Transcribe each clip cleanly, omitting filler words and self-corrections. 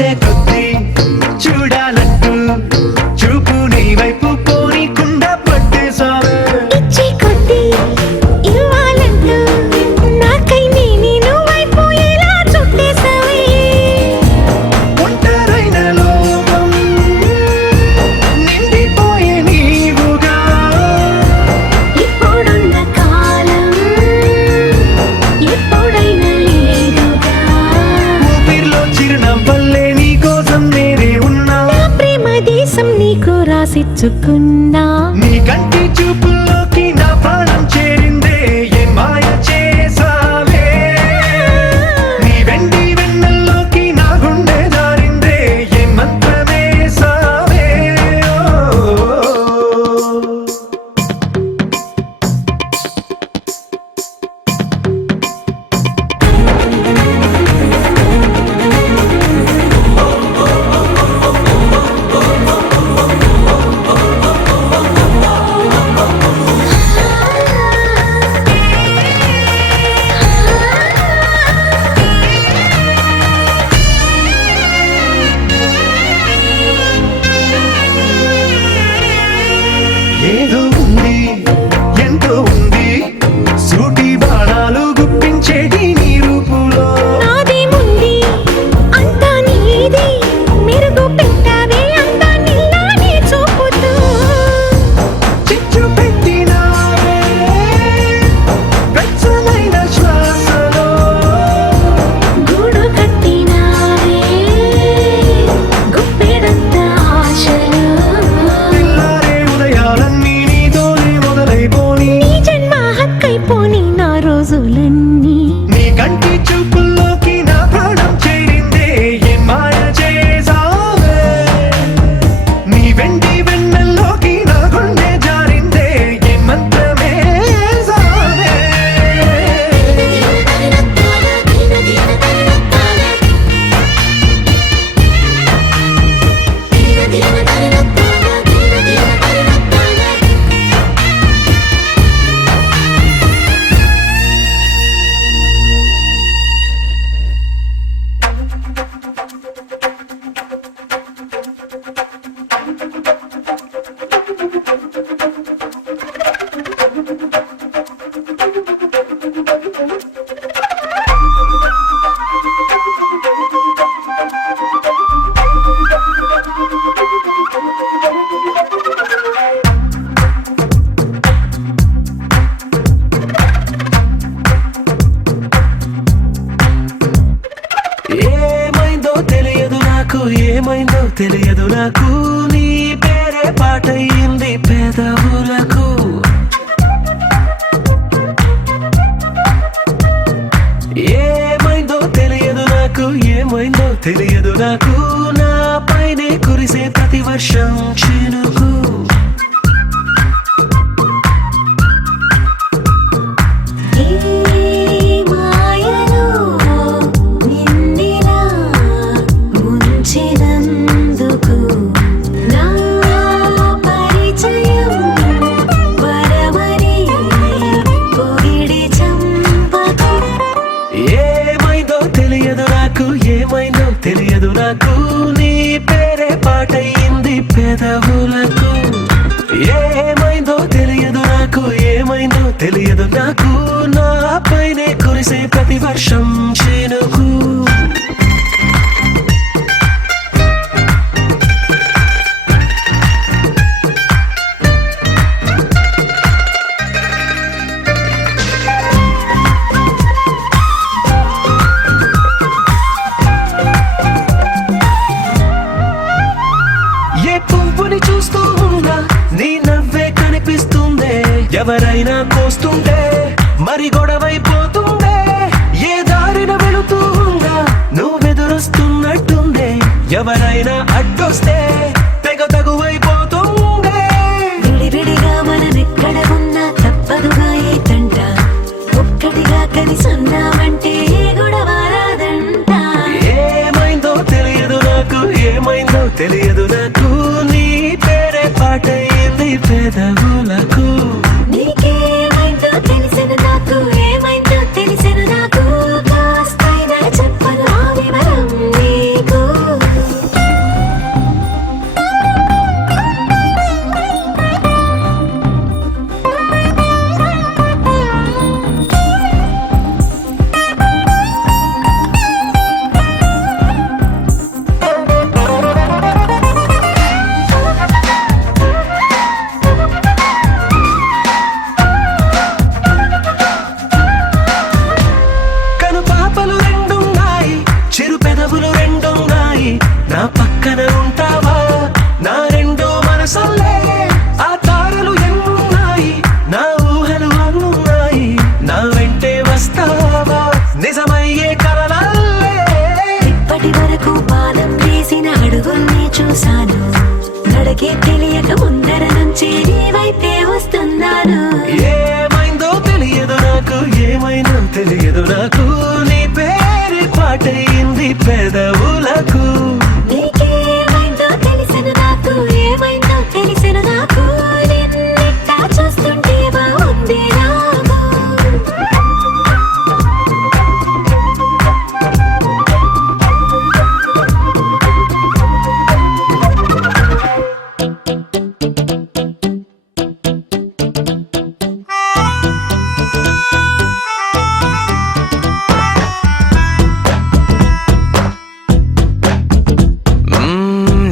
చూసే కొద్దీ చూడాలంటూ చూపు నీ వైపు కోరికుండా పట్టేసావే ఇచ్చే కొద్దీ ఇవ్వాలంటూ నాకై నేను వైపు ఎలా చుట్టేసావే ఒంటరైన లోకం నిండిపోయే నీవుగా ఇప్పుడున్న కాలం ఎప్పుడైనా లేదుగా ఊపిరిలో చిరునవ్వల్లే నీ కోసం నేనే ఉన్నా నా ప్రేమ దేశం నీకు రాసిచ్చుకున్నా నీ కంటి చూపుల్లోకి నా ప్రాణం చేరిందే ఏ మాయ చేసావే నీ వెండి వెన్నెల్లోకి నా గుండె జారిందే ఏ మంత్రమేసావే ఏదో ఉంది ఎంతో ఉంది సూటి బాణాలు గుప్పించేది నీ రూపులో నాదేముంది అంతా నీది మెరుగు పెట్టావే అంతా నీలానే చూపుతూ చిచ్చు పెట్టినావే వెచ్చనైన శ్వాసలో గూడు కట్టినావే గుప్పెడంత ఆశలు పిల్లారే ఉదయాలన్నీ నీతోనే మొదలైపోని నీ జన్మ హక్కైపోని నా రోజులన్నీ నీ కంటి చూపుల్లోకి నా ప్రాణం చేరిందే ఏ మాయ చేసావే నీ వెండి వెన్నెల్లోకి నా గుండె జారిందే ఏ మంత్రమేసావే ఏమైందో తెలియదు నాకు ఏమైందో తెలియదు నాకు నీ పేరే పాటయింది పెదవులకు ఏమైందో తెలియదు నాకు ఏమైందో తెలియదు నాకు నా పైనే కురిసే ప్రతి వర్షం చినుకు ఏ మాయలో నిండినా ముంచినందుకు నా పరిచయం వరమని పొగిడి చంపకు ఏమైందో తెలియదు నాకు ఏమైందో తెలియదు నాకు నీ పేరే పాటయింది పెదవులకు ఏమైందో తెలియదు నాకు ఏమైందో తెలియదు నాకు నా పైనే కురిసే ప్రతి వర్షం చినుకు ఏ పువ్వుని చూస్తూ ఉన్నా నీ నవ్వే కనిపిస్తుందే ఎవరైనా కోస్తుంటే మరి గొడవైపోతుందే ఏ దారిన వెళుతూ ఉన్నా నువ్వెదురొస్తున్నట్టుందే ఎవరైనా అడ్డొస్తే తెగ తగువైపోతుందే విడివిడిగా మనమెక్కడ ఉన్నా తప్పదుగా ఏ తంట ఒక్కటిగా కలిసున్నామంటే గొడవ రాదంట ఏమైందో తెలియదు నాకు ఏమైందో తెలియదు నాకు నీ పేరే పాటయింది పెదవులకు నీకేమైందో తెలిసిన నాకు ఏమైందో తెలిసిన నాకు కాస్తైనా చెప్పను ఆ వివరం నీకు నాకు నీ పేరు పాటయింది పెదవులకు. నీకేమైందో తెలిసెను నాకు, ఏమైందో తెలిసెను నాకు, నిన్నిట్టా చూస్తుంటే బాగుంది నాకు.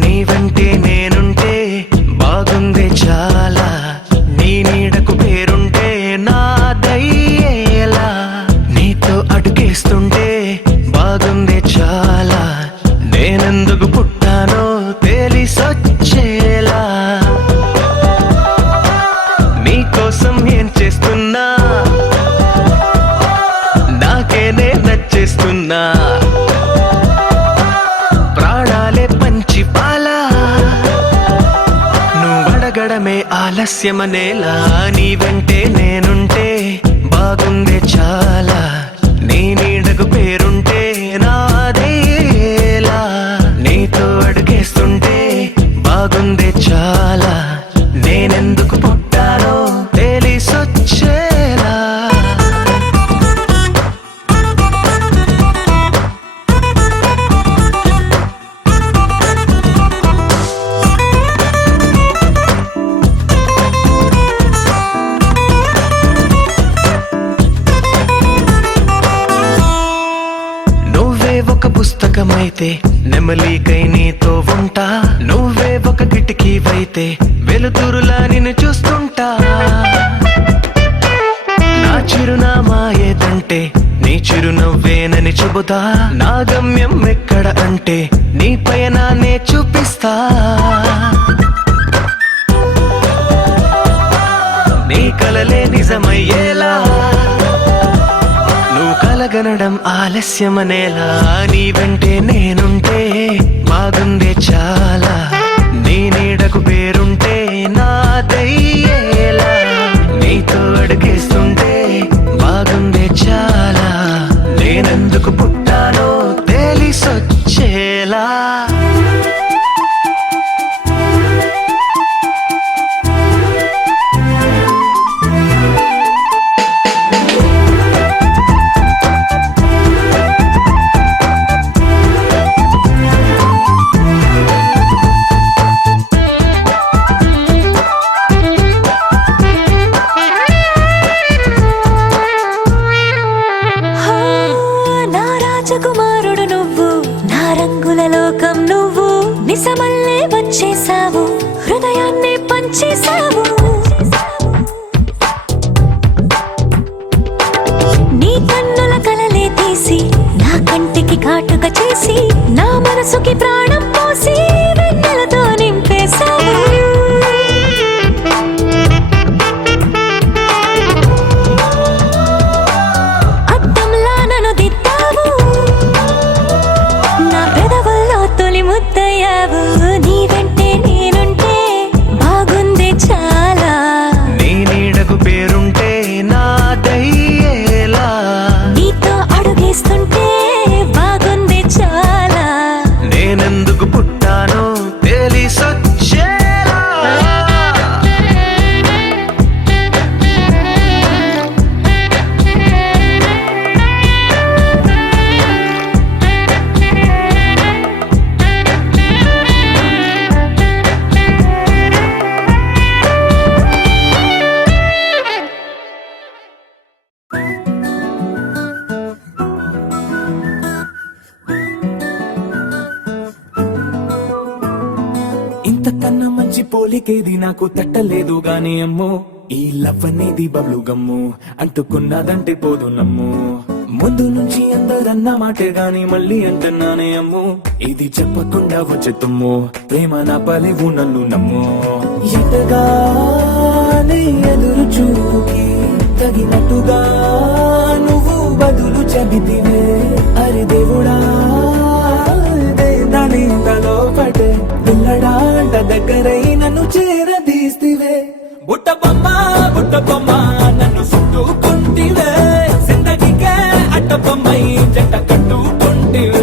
నీ వెంటే నేనుంటే బాగుందే చాలా, నీ నీడకు పేరుంటే నాదయ్యేలా, నీతో అడుగేస్తుంటే బాగుందే చాలా, నేనెందుకు పుట్టానో తెలిసొచ్చేలా, నీకోసం ఏం చేస్తున్నా నాకేనే నచ్చేస్తున్నా, ప్రాణాలే పంచి పాలా, నువ్వడగడమే ఆలస్యమనేలా, నీ వెంటే నేనుంటే బాగుందే చాలా, నీ నీడకు పేరుంటే నాదేలా, నీతో అడుగేస్తుంటే బాగుందే చాలా, నేనెందుకు పుట్టానో తెలిసొచ్చేలా. నువ్వే ఒక పుస్తకమైతే నెమలికై నీతో ఉంటా, నువ్వే ఒక కిటికీవైతే వెలుతురులా నిన్ను చూస్తుంటా, నా చిరునామా ఏదంటే నీ చిరునవ్వేనని చెబుతా, నా గమ్యం ఎక్కడ అంటే నీ పయనాన్నే చూపిస్తా, నీ కలలే నిజమయ్యేలా, నువ్వు కలగనడం ఆలస్యమనేలా, నీ వెంటే నేనుంటే బాగుందే చాలా, నీ నీడకు పేరుంటే నాదయ్యేలా, నీతో అడుగేస్తుంటే బాగుందే చాలా, నేనెందుకు పుట్టానో తెలిసొచ్చేలా. హో, నా రాజకుమారుడు నువ్వు, నా రంగుల లోకం నువ్వు, నిజమల్లే వచ్చేసావు, హృదయాన్ని పంచేసావు. నీ కన్నుల కలలే తీసి నా కంటికి కాటుక చేసి, నా మనసుకి ప్రాణం పోసి వెన్నెలతో నింపేశావు. అద్దంలా నన్ను దిద్దావు, నా పెదవుల్లో తొలి ముద్దయ్యావు, నీ వెంటే నేనుంటే బాగుంది చాలా, నీ నీడకు పేరుంటే నాదయ్యేలా, నీతో అడుగేస్తుంటే బాగుంది చాలా, నేనెందుకు పుట్టానో తెలిసొచ్చేలా. ఇంతకన్నా మంచి పోలికేది నాకు తట్టలేదు గాని అమ్మో, ఈ లవ్ అనేది బబ్లు గమ్ము, అంటుకున్నదంటే పోదు నమ్ము, ముందు నుంచి అందరన్న మాటే గాని మళ్ళీ అంటున్నానే అమ్ము, ఇది చెప్పకుండా వచ్చే తుమ్ము, ప్రేమ నా పలేవు నన్ను నమ్ము, ఎటగానే ఎదురు చూకి తగినట్టుగా నువ్వు బదులు చెబితివే, అరే దేవుడా దాని తలో పటే పిల్లడాంట దగ్గరై నన్ను చేరదీస్తివే, బుట్ట బొమ్మ నన్ను చుట్టుకుంటివే, జిందగీకే అడ్డ బొమ్మై జంట కట్టుకుంటివే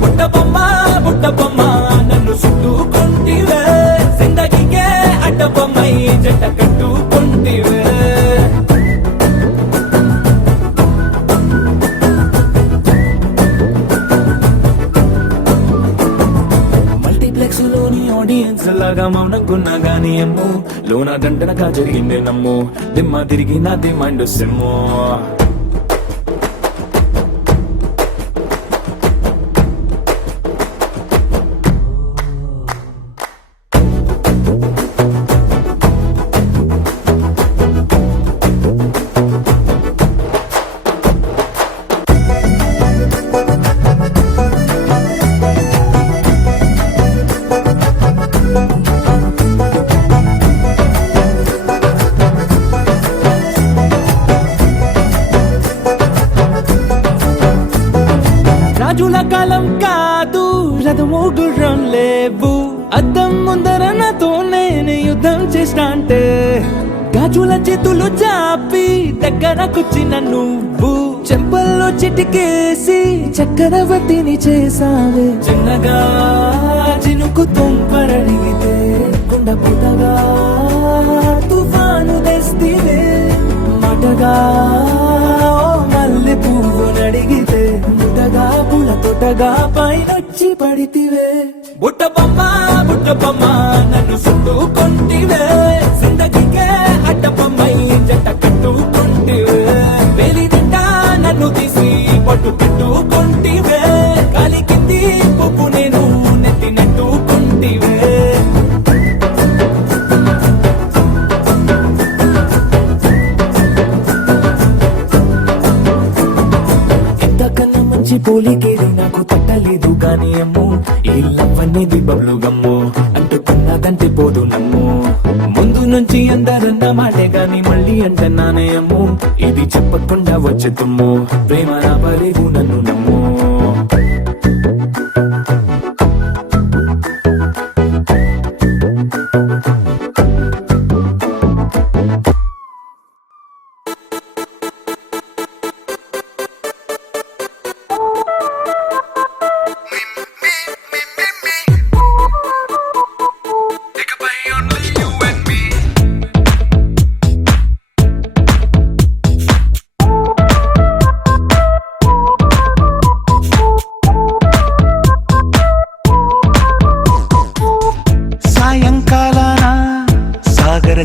బుట్ట బొమ్మ నన్ను చుట్టుకుంటివే జిందగీకే అడ్డ బొమ్మై జంట కట్టుకుంటివే మల్టీప్లెక్స్ లోని ఆడియన్స్ లాగా మౌనంకున్నా గానీ అమ్ము లోన దండనగా జరిగిందే నమ్ము దిమ్మ తిరిగి నాది మైండ్ సిమ్ము రాజుల కాలం కాదు రథము గుర్రం లేవు అద్దం ముందర నాతో నేను యుద్ధం చేస్తా అంటే గాజుల చేతులు చాపి దగ్గరకొచ్చిన నువ్వు చెంపల్లో చిటికేసి చక్రవర్తిని చేసావే చిన్నగా చినుకు తుంపరడిగితే కుండ పుటగా తుఫాను తెస్తివే మాటగా మల్లె పువ్వు నడిగితే ముటగా పుల తొటగా పైనొచ్చి పడితివే బుట్ట బొమ్మ నన్ను చుట్టుకుంటివే జిందగీకే అడ్డ బొమ్మై జంట కట్టుకుంటివే వేలి నిండా నన్ను తీసి పట్టు పెట్టుకుంటివే గాలి కింది పువ్వు నేను నెత్తినట్టుకుంటివే పోలికేది నాకు తట్టలేదు గాని అమ్ము ఈ లవ్ అనేది బబ్లు గమ్ము అంటుకున్నదంటే పోదు నమ్ము ముందు నుంచి అందరన్న మాటే గాని మళ్ళీ అంటున్నానే అమ్ము ఇది చెప్పకుండా వచ్చే తుమ్ము ప్రేమ నా పరేవు నన్ను నమ్ము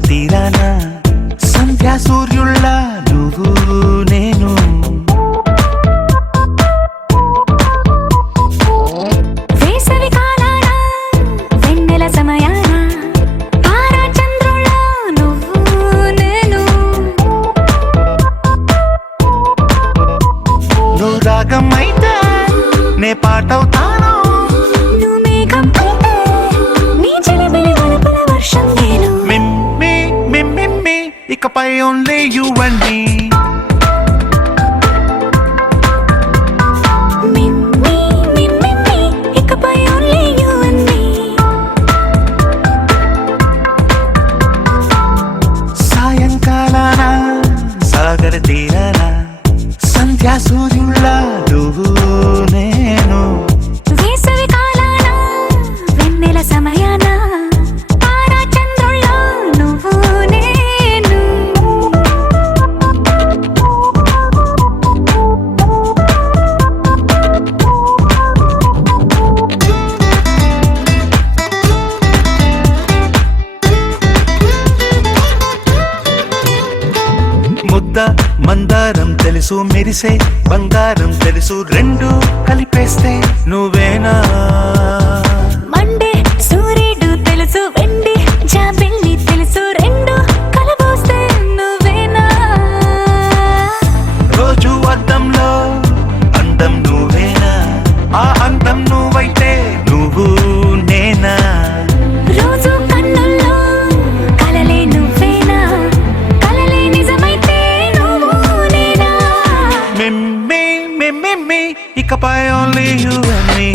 తీరానా సంధ్యా సూర్యుళ్ళ నువ్వు నేను వేసవి కాలాన వెన్నెల సమయాన తారా చంద్రుళ్ళ నువ్వు నేను నువ్వు రాగం అయితే నే పాటవుతాను నువ్వు మేఘం అయితే నీ చిలిబిలి వలపుల వర్షం నేను ఇకపై only you and me ఇకపై only you and me సాయంకాలాన సాగర తీరాన సంధ్యా సూర్యుళ్ళ నువ్వు నేను వేసవి కాలాన వెన్నెల సమయాన తారా చంద్రుళ్ళ నువ్వు నేను ముద్ద మందారం తెలుసు మెరిసే బంగారం తెలుసు రెండు కలిపేస్తే నువ్వేనా మండే సూర్యుడు తెలుసు వెండి జాబిల్లి తెలుసు రెండు కలబోస్తే నువ్వేనా రోజు అద్దంలో అందం నువ్వేనా ఆ అందం నువ్వైతే నువ్వు నేనా రోజు కన్నుల్లో కలలే నువ్వేనా కలలే నిజమైతే నువ్వు నేనా మిమ్మి ఇకపై only you and me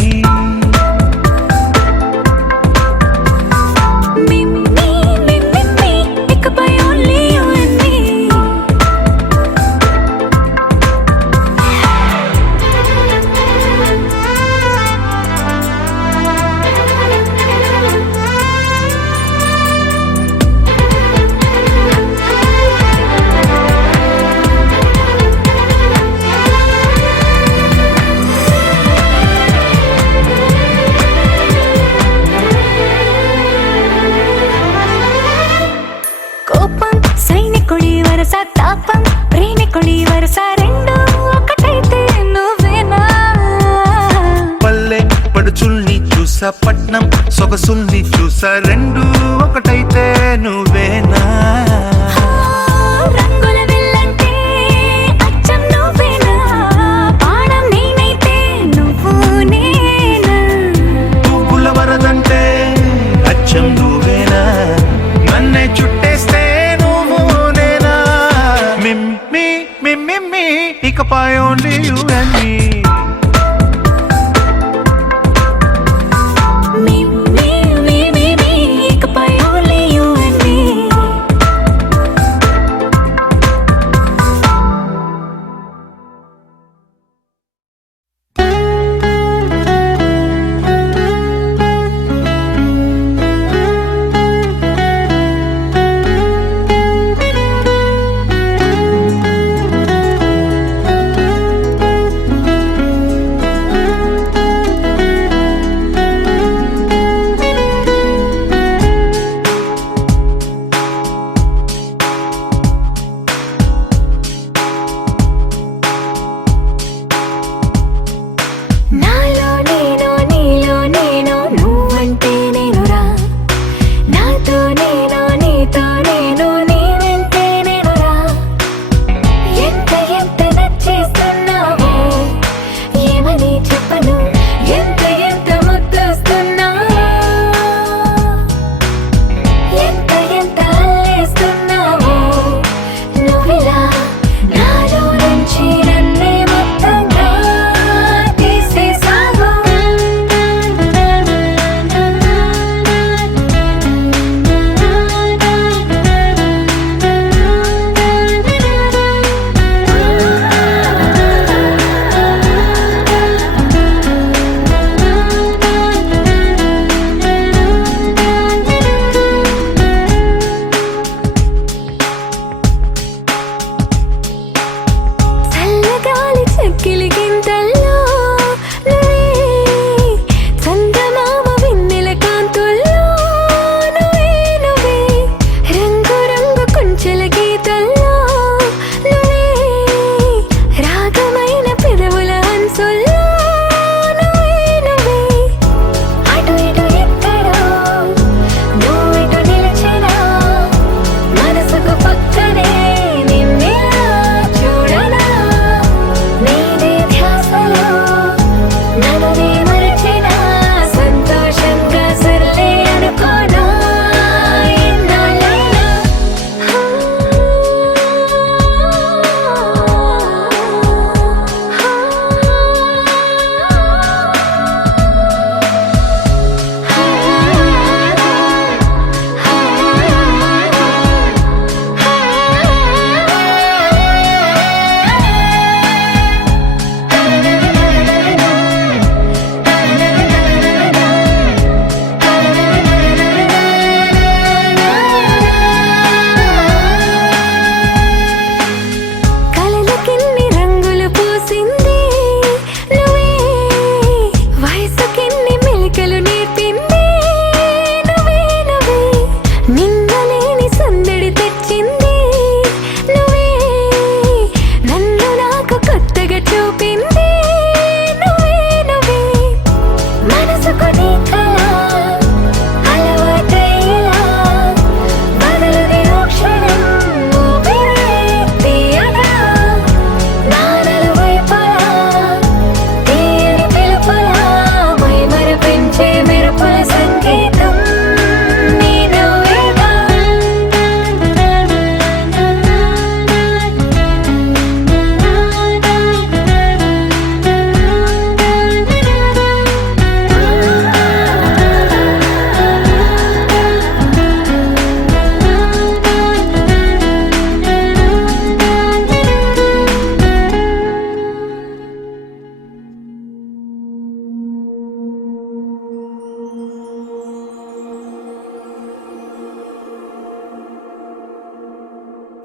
ఇకపై only you and me Visakhapatnam సొగసుల్ని చూసా రెండు ఒకటైతే నువ్వేనా రంగుల వెల్లంటే అచ్చం నువ్వేనా బాణం నేనైతే నువ్వు నేనా పువ్వుల వరదంటే అచ్చం నువ్వేనా నన్నే చుట్టేస్తే నువ్వు నేనా మిమ్మి మిమ్మి ఇకపై ఓన్లీ యు అండ్ మీ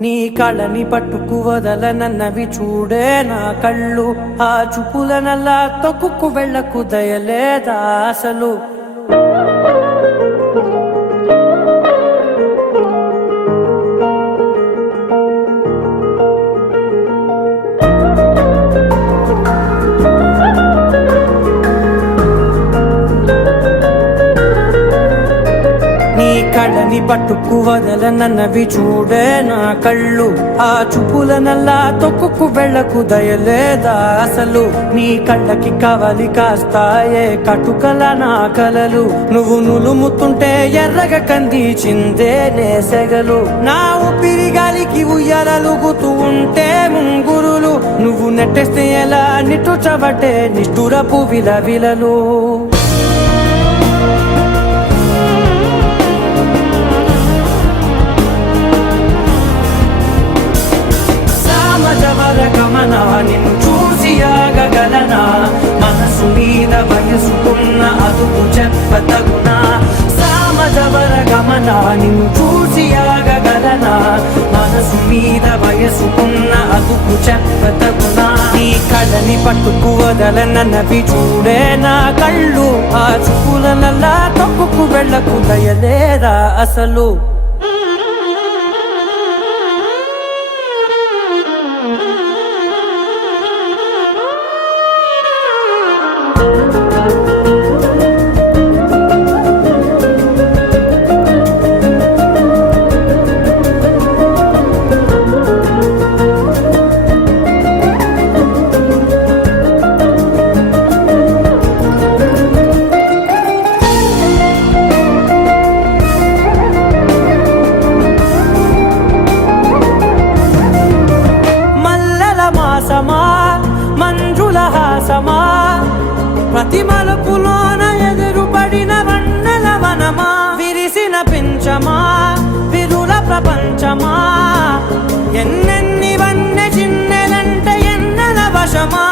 నీ కళ్ళని పట్టుకు వదలనన్నవి చూడే నా కళ్ళు, ఆ చూపులనల్లా తొక్కుకు వెళ్ళకు దయలేదా అసలు. కళ్ళని పట్టుకు వదలనన్నవి చూడే నా కళ్ళు ఆ చూపులనల్లా తొక్కుకు వెళ్ళకు దయలేదా అసలు నీ కళ్ళకి కవలి కాస్తాయే కటుకల నా కలలు నువ్వు నులుముతుంటే ఎర్రగా కంది చిందే నేసెగలు నా ఊపిరి గాలికి ఉయ్యాలలుగుతూ ఉంటే ముంగురులు నువ్వు నెట్టేస్తే ఎలా నిట్టుచబట్టే నిష్ఠురపు విలవిలలు గమనా నిన్ను చూసి ఆగగలనా మనసు మీద వయసుకున్న అదుపు చెప్పతగునా సామజవర గమనా నిన్ను చూసి ఆగగలనా మనసు మీద వయసుకున్న అదుపు చెప్పతగునా నీ కళ్ళని పట్టుకు వదలనన్నవి చూడే నా కళ్ళు ఆ చూపులనల్లా తొక్కుకు వెళ్ళకు దయలేరా అసలు మంజుల హాసమా ప్రతి మలుపులోన ఎదురుపడిన వన్నెల వనమా విరిసిన పించమా విరుల ప్రపంచమా ఎన్నెన్ని వన్నె చిన్నెలంటే ఎన్నెల వశమా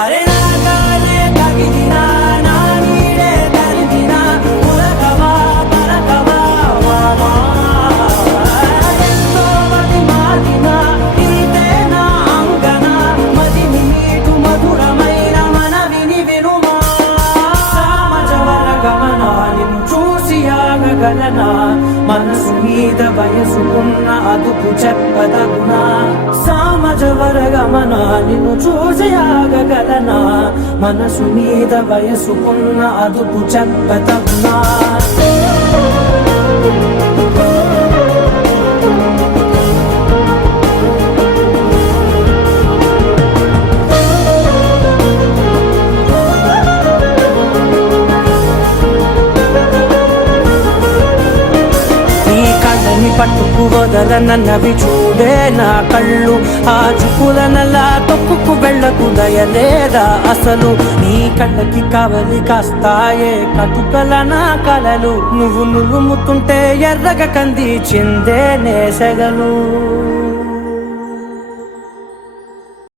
అరే నాగాలే తగిలినా నా నీడే తరిమినా ఉలకవా పలకవా వామా ఎంతో మతి మాదినా ఇంతే నా అంగన మదిని నీటు మధురమైన మనవిని వినుమా సామజవర గమనా నిన్ను చూసి ఆగగలనా మనసు మీద వయసుకున్న అదుపు చెప్పదగునా సామజవర గమనా నిన్ను చూసి ఆగగలనా మనసు మీద వయసుకున్న అదుపు చెప్పదగునా పట్టుకు వదలనన్నవి చూడే నా కళ్ళు ఆ చూపులనల్లా తొక్కుకు వెళ్ళకు దయలేదా అసలు నీ కళ్ళకి కవలి కాస్తాయే కటుకల నా కలలు నువ్వు నులుముతుంటే ఎర్రగా కంది చిందే నేసెగలు